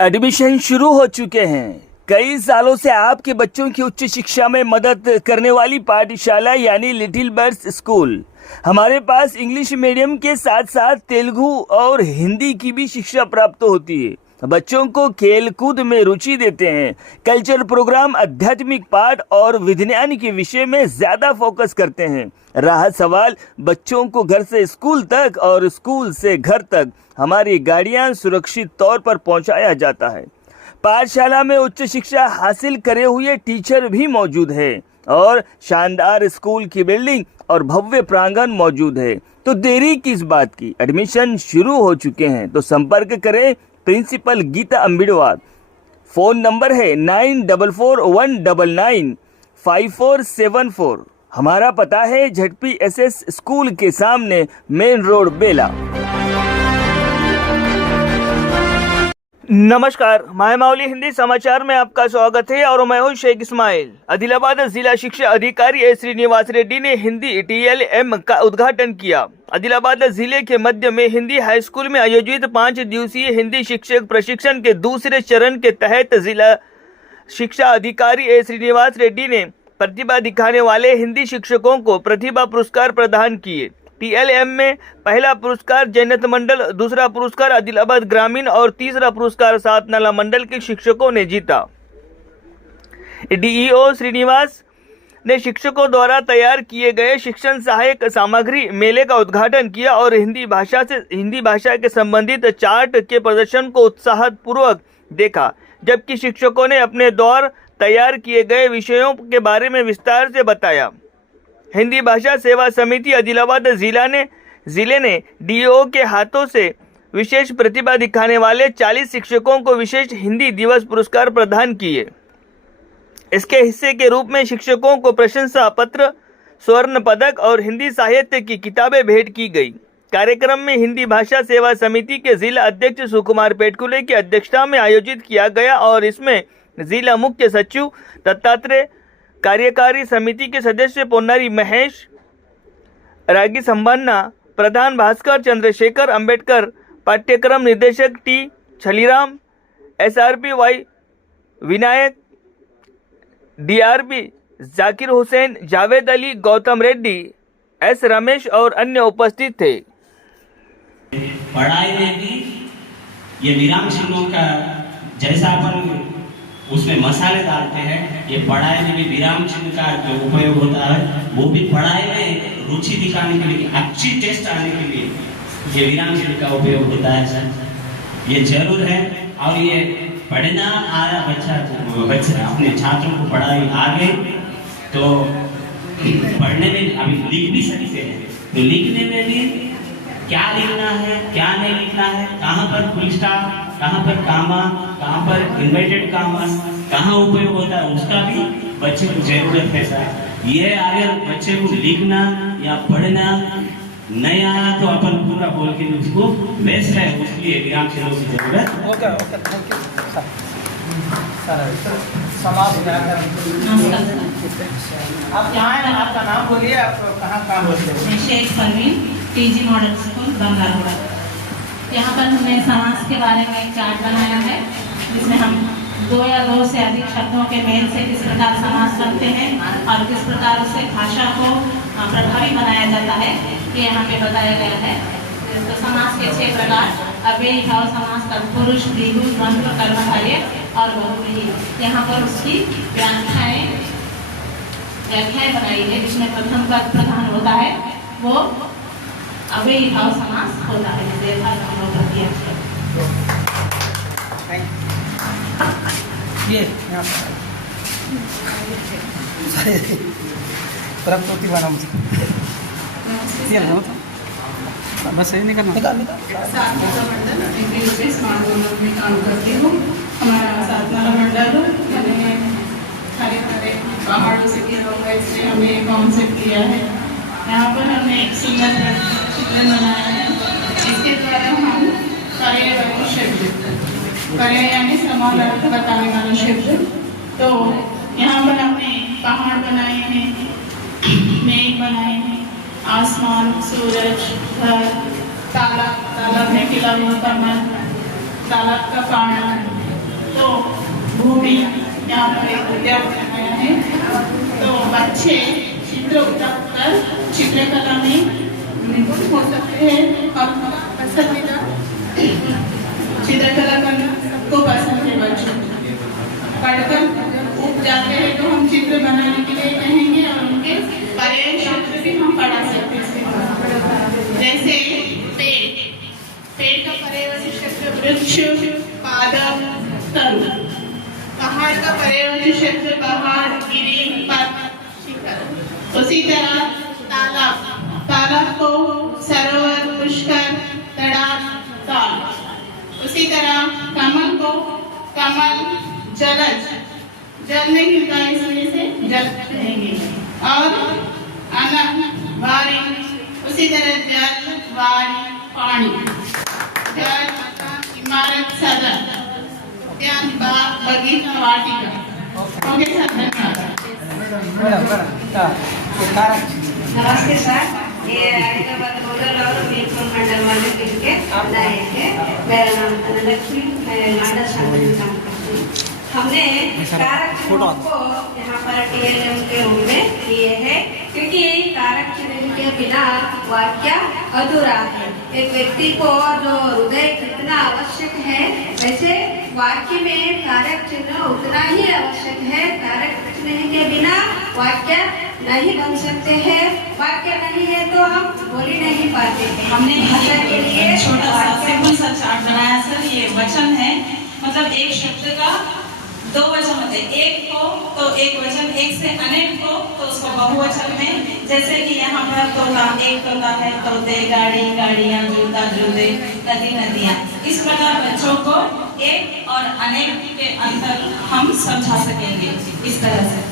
Admission शुरू हो चुके हैं। कई सालों से आपके बच्चों की उच्च शिक्षा में मदद करने वाली पाठशाला यानी लिटिल बर्ड्स स्कूल। हमारे पास इंग्लिश मीडियम के साथ साथ तेलुगु और हिंदी की भी शिक्षा प्राप्त होती है। बच्चों को खेल कूद में रुचि देते हैं। कल्चर प्रोग्राम, आध्यात्मिक पाठ और विज्ञान के विषय में ज़्यादा फोकस करते हैं। रहा सवाल बच्चों को घर से स्कूल तक और स्कूल से घर तक हमारी गाड़ियां सुरक्षित तौर पर पहुंचाया जाता है। पाठशाला में उच्च शिक्षा हासिल करे हुए टीचर भी मौजूद है और शानदार स्कूल की बिल्डिंग और भव्य प्रांगण मौजूद है। तो देरी किस बात की, एडमिशन शुरू हो चुके हैं। तो संपर्क करें प्रिंसिपल गीता अम्बिडवार। फोन नंबर है 9441995474। हमारा पता है ZPSS स्कूल के सामने, मेन रोड, बेला। नमस्कार, माय माउली हिंदी समाचार में आपका स्वागत है और मैं हूं शेख इस्माइल। आदिलाबाद जिला शिक्षा अधिकारी ए श्रीनिवास रेड्डी ने हिंदी TLM का उद्घाटन किया। आदिलाबाद जिले के मध्य में हिंदी हाई स्कूल में आयोजित 5 दिवसीय हिंदी शिक्षक प्रशिक्षण के दूसरे चरण के तहत जिला शिक्षा अधिकारी ए श्रीनिवास रेड्डी ने प्रतिभा दिखाने वाले हिंदी शिक्षकों को प्रतिभा पुरस्कार प्रदान किए। TLM में पहला पुरस्कार जैनत मंडल, दूसरा पुरस्कार आदिलाबाद ग्रामीण और तीसरा पुरस्कार सातनाला मंडल के शिक्षकों ने जीता। DEO श्रीनिवास ने शिक्षकों द्वारा तैयार किए गए शिक्षण सहायक सामग्री मेले का उद्घाटन किया और हिंदी भाषा के संबंधित चार्ट के प्रदर्शन को उत्साहपूर्वक देखा, जबकि शिक्षकों ने अपने द्वारा तैयार किए गए विषयों के बारे में विस्तार से बताया। हिंदी भाषा सेवा समिति आदिलाबाद जिले ने DEO के हाथों से विशेष प्रतिभा दिखाने वाले 40 शिक्षकों को विशेष हिंदी दिवस पुरस्कार प्रदान किए। इसके हिस्से के रूप में शिक्षकों को प्रशंसा पत्र, स्वर्ण पदक और हिंदी साहित्य की किताबें भेंट की गई। कार्यक्रम में हिंदी भाषा सेवा समिति के जिला अध्यक्ष सुकुमार पेटकुले की अध्यक्षता में आयोजित किया गया और इसमें जिला मुख्य सचिव दत्तात्रेय, कार्यकारी समिति के सदस्य पोन्नारी महेश, रागी संबन्ना, प्रधान भास्कर चंद्रशेखर अंबेडकर, पाठ्यक्रम निदेशक T छलीराम, SRPY Vinayak, DRB Zakir Hussain, Javed Ali, Gautam Reddy, S Ramesh और अन्य उपस्थित थे। पढ़ाई में भी ये विराम चिन्हों का जैसा अपन उसमें मसाले डालते हैं, ये पढ़ाई में भी विराम चिन्ह का जो उपयोग होता है वो भी पढ़ाई में रुचि दिखाने के लिए, अच्छी टेस्ट आने के लिए ये विराम चिन्ह का उपयोग होता है सर। ये जरूर है और ये पढ़ना आया बच्चा अपने छात्रों को पढ़ाई आ गई तो पढ़ने में अभी लिख भी सकते हैं, तो लिखने में भी क्या लिखना है क्या नहीं लिखना है, कहाँ पर फुल स्टॉप, कहाँ पर कामा, कहाँ पर इन्वर्टेड कामा, कहाँ उपयोग होता है, उसका भी बच्चे को जरूरत है सर। ये अगर बच्चे को लिखना या पढ़ना नहीं आया तो अपन पूरा बोल के उसको बेस्ट है, उसके लिए विराम चिन्हों की जरूरत। आप यहाँ हैं, आपका नाम बोलिए, आप कहाँ काम करते हैं? Sheikh Parveen, PG model school Bangalpura. यहाँ पर हमने समास के बारे में एक चार्ट बनाया है जिसमें हम 2 या 2 से अधिक शब्दों के मेल से किस प्रकार समास करते हैं और किस प्रकार उससे भाषा को प्रभावी बनाया जाता है, ये यहाँ पे बताया गया है। तो समास के 6 प्रकार: अव्ययी भाव समास, तत्पुरुष, द्विगु, द्वंद्व, कर्मधारय और बहुव्रीहि। यहाँ पर उसकी व्याख्याएं बनाई है, जिसमें प्रथम पद प्रधान होता है वो अव्ययी भाव समास होता है, जिसे यथासंभव किया जाए। ये प्रकृति बना बस सही नहीं करना। सातनाला मंडल में काम करती हूँ। हमारा सातनाला मंडल मैंने हरे हरे पहाड़ों से घिरा हुआ है, इसलिए हमने कॉन्सेप्ट किया है। यहाँ पर हमने एक सुंदर चित्र बनाया है, इसके द्वारा हम कार्य वाले शब्द, कार्य यानी समान अर्थ बताने वाले शब्द, तो यहाँ पर हमने पहाड़ बनाए हैं, मेघ बनाए हैं, आसमान, सूरज, घर, तालाब में खिला हुआ कमल, तालाब का पानी, तो भूमि यहाँ पर एक उद्यान बनाया है। तो बच्चे चित्र उतार चित्रकला में निपुण हो सकते हैं और पसंदीदा चित्रकला करना सबको पसंद है। बच्चों पढ़कर उब जाते हैं तो हम चित्र बनाने के लिए कहेंगे और उनके पर्याय क्षेत्र भी हम पढ़ा सकते हैं। जैसे पेड़ का पर्यायवाची क्षेत्र वृक्ष, पादप, तरु। पहाड़ का पर्यायवाची क्षेत्र पहाड़, गिरी, पर्वत, शिखर। उसी तरह तालाब को सरोवर, पुष्कर, तड़ाग, ताल। उसी तरह कमल को कमल, जलज, जल नहीं मिलता इसमें से जल कहेंगे। और वारी, उसी तरह जल, वारी, पानी, जल, इमारत, सदन, उद्यान, बाग, बगीचा, वाटिका। ओके सर, धन्यवाद। नमस्ते सर, ये हैदराबाद रूरल और मीरपुर मंडल वाले मिलके लाए थे। मेरा नाम धनलक्ष्मी, मैं नाडा शांति में काम करती हूँ। हमने कारक चिन्हों को यहाँ पर TLM के रूप में लिए है, क्योंकि कारक चिन्ह के बिना वाक्य अधूरा है। एक व्यक्ति को जो हृदय कितना आवश्यक है, वैसे वाक्य में कारक चिन्ह उतना ही आवश्यक है। कारक चिन्ह के बिना वाक्य नहीं बन सकते हैं। वाक्य नहीं है तो हम बोल ही नहीं पाते। हमने भाषा के लिए छोटा सा सिंपल सा चार्ट बनाया सर। ये वचन है, मतलब एक शब्द का दो वचन होते हैं। एक को तो एक वचन, एक से अनेक को तो उसको बहुवचन में। जैसे कि यहाँ पर तोता, एक तोता है, तोते, गाड़ी, गाड़ियाँ, जूता, जूते, नदी, नदियाँ। इस प्रकार बच्चों को एक और अनेक के अंतर हम समझा सकेंगे इस तरह से।